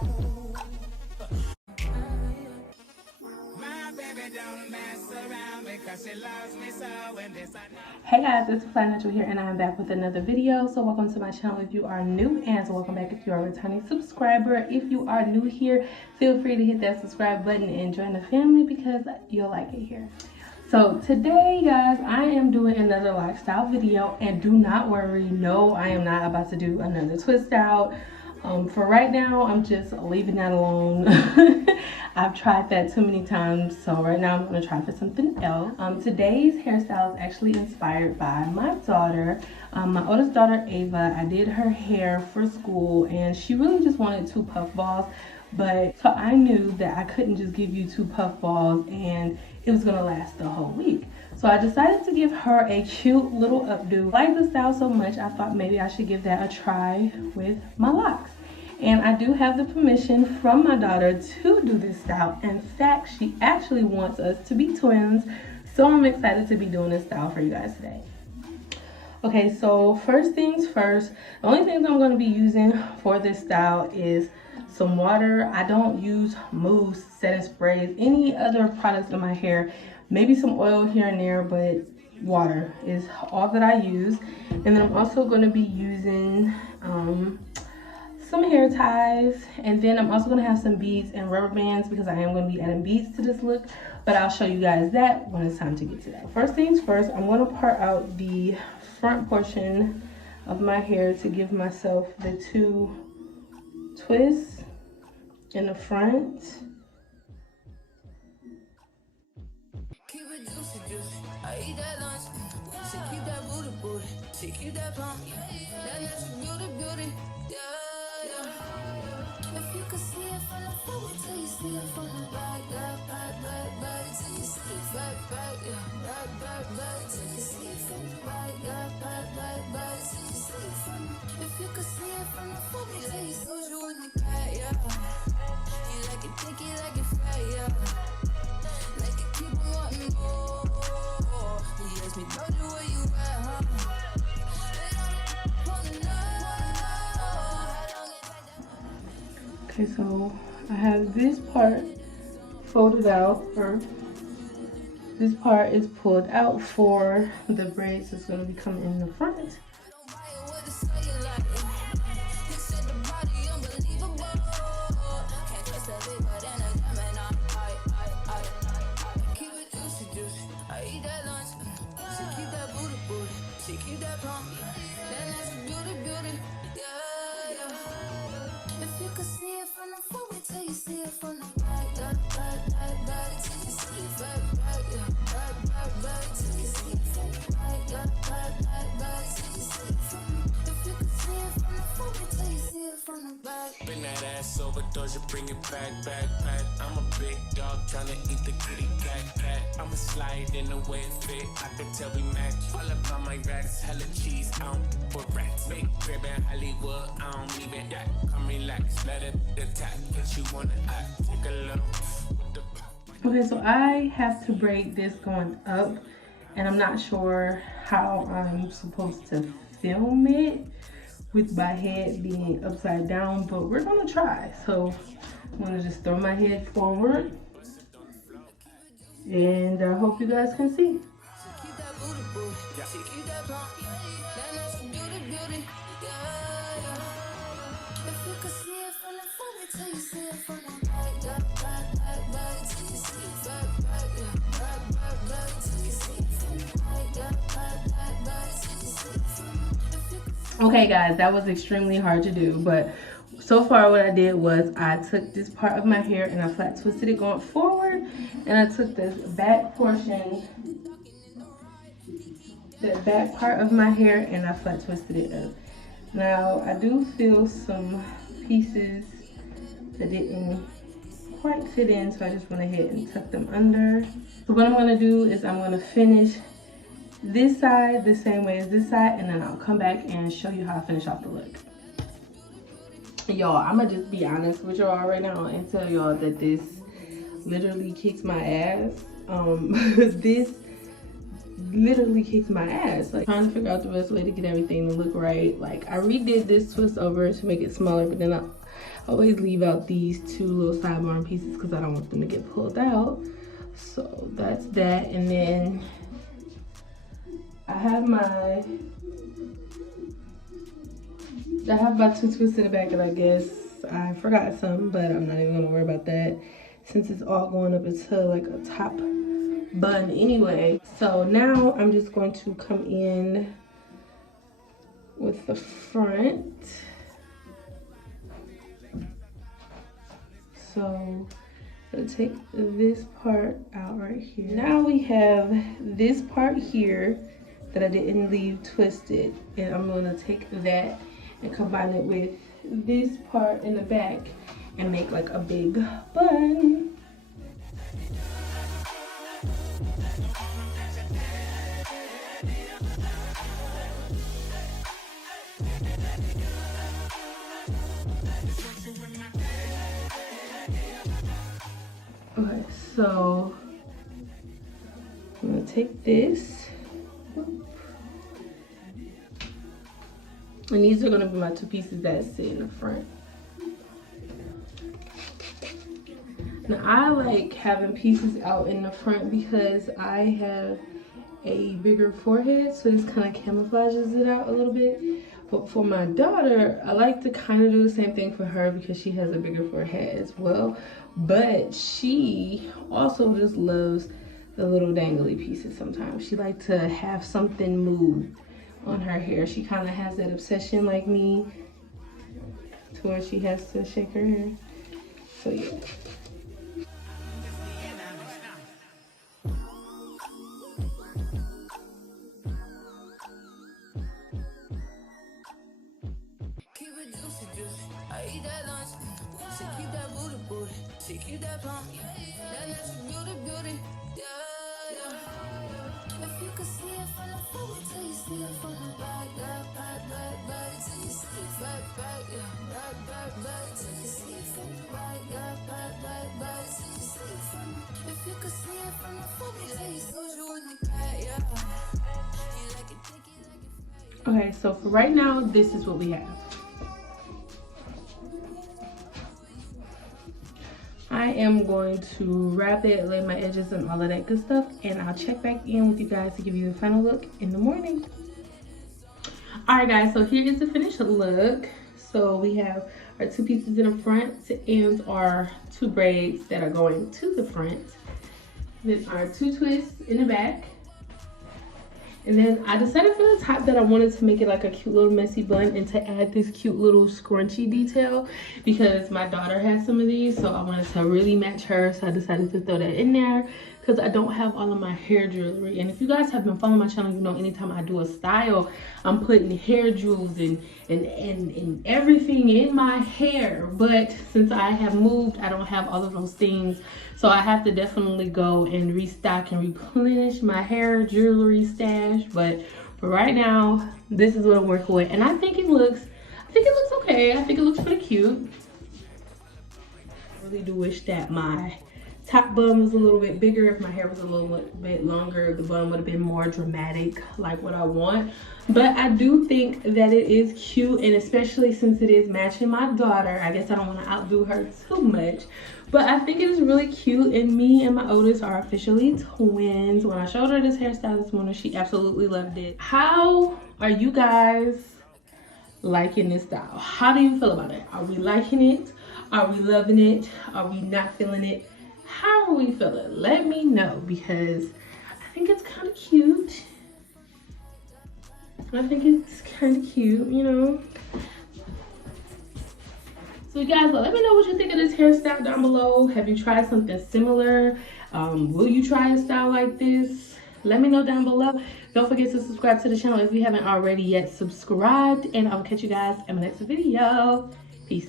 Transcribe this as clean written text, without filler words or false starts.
Hey guys, it's Natural here, and I'm back with another video. So welcome to my channel if you are new, and so welcome back if you are a returning subscriber. If you are new here, feel free to hit that subscribe button and join the family because you'll like it here. So today, guys, I am doing another lock style video, and do not worry, no, I am not about to do another twist out. For right now, I'm just leaving that alone. I've tried that too many times, so right now I'm going to try for something else. Today's hairstyle is actually inspired by my daughter, my oldest daughter Ava. I did her hair for school, and she really just wanted 2 puff balls, but so I knew that I couldn't just give you 2 puff balls and it was going to last the whole week. So I decided to give her a cute little updo. I like the style so much, I thought maybe I should give that a try with my locks. And I do have the permission from my daughter to do this style. In fact, she actually wants us to be twins. So I'm excited to be doing this style for you guys today. Okay, so first things first, the only things I'm going to be using for this style is some water. I don't use mousse, setting sprays, any other products in my hair. Maybe some oil here and there, but water is all that I use. And then I'm also going to be using some hair ties, and then I'm also going to have some beads and rubber bands because I am going to be adding beads to this look, but I'll show you guys that when it's time to get to that. First things first, I'm going to part out the front portion of my hair to give myself the 2 twists in the front. Okay, so I have this part folded out, or this part is pulled out for the braids that's going to be coming in the front. Bring that ass over, doors, you bring it back. I'm a big dog trying to eat the kitty cat. I'ma slide in the way it fit. I can tell we match. All up on my racks, hella cheese. I don't put rats. Big crib in Hollywood, I don't even that. Come relax, let it attack. Get you wanna act. Take a look. Okay, so I have to braid this going up, and I'm not sure how I'm supposed to film it with my head being upside down, but we're gonna try. So I'm gonna just throw my head forward, and I hope you guys can see. Okay guys, that was extremely hard to do, but so far what I did was I took this part of my hair and I flat twisted it going forward, and I took this back portion, the back part of my hair, and I flat twisted it up. Now I do feel some pieces that didn't quite fit in, so I just went ahead and tucked them under. So what I'm going to do is I'm going to finish this side the same way as this side, and then I'll come back and show you how I finish off the look. Y'all, I'm gonna just be honest with y'all right now and tell y'all that this literally kicks my ass. This literally kicks my ass. Like, trying to figure out the best way to get everything to look right. Like, I redid this twist over to make it smaller, but then I always leave out these two little sidebar pieces because I don't want them to get pulled out. So that's that. And then I have my two twists in the back, and I guess I forgot some, but I'm not even gonna worry about that since it's all going up into like a top bun anyway. So now I'm just going to come in with the front. So I'll take this part out right here. Now we have this part here that I didn't leave twisted, and I'm gonna take that and combine it with this part in the back and make like a big bun. Okay, so I'm gonna take this, and these are gonna be my two pieces that sit in the front. Now I like having pieces out in the front because I have a bigger forehead, so this kind of camouflages it out a little bit. But for my daughter, I like to kind of do the same thing for her because she has a bigger forehead as well. But she also just loves the little dangly pieces sometimes. She likes to have something move on her hair. She kind of has that obsession like me to where she has to shake her hair. So yeah. Okay, so for right now, this is what we have. I am going to wrap it, lay my edges and all of that good stuff, and I'll check back in with you guys to give you the final look in the morning. Alright guys, so here is the finished look. So we have our two pieces in the front and our two braids that are going to the front. Then our two twists in the back. And then I decided for the top that I wanted to make it like a cute little messy bun and to add this cute little scrunchy detail because my daughter has some of these, so I wanted to really match her, so I decided to throw that in there because I don't have all of my hair jewelry. And if you guys have been following my channel, you know anytime I do a style, I'm putting hair jewels and everything in my hair. But since I have moved, I don't have all of those things. So I have to definitely go and restock and replenish my hair jewelry stash. But for right now, this is what I'm working with. And I think it looks okay. I think it looks pretty cute. I really do wish that my top bun was a little bit bigger. If my hair was a little bit longer, the bun would have been more dramatic, like what I want. But I do think that it is cute, and especially since it is matching my daughter, I guess I don't want to outdo her too much. But I think it is really cute, and me and my oldest are officially twins. When I showed her this hairstyle this morning, she absolutely loved it. How are you guys liking this style? How do you feel about it? Are we liking it? Are we loving it? Are we not feeling it? How are we feeling? Let me know, because I think it's kind of cute. I think it's kind of cute, you know. So you guys, let me know what you think of this hairstyle down below. Have you tried something similar? Will you try a style like this? Let me know down below. Don't forget to subscribe to the channel if you haven't already yet subscribed. And I will catch you guys in my next video. Peace.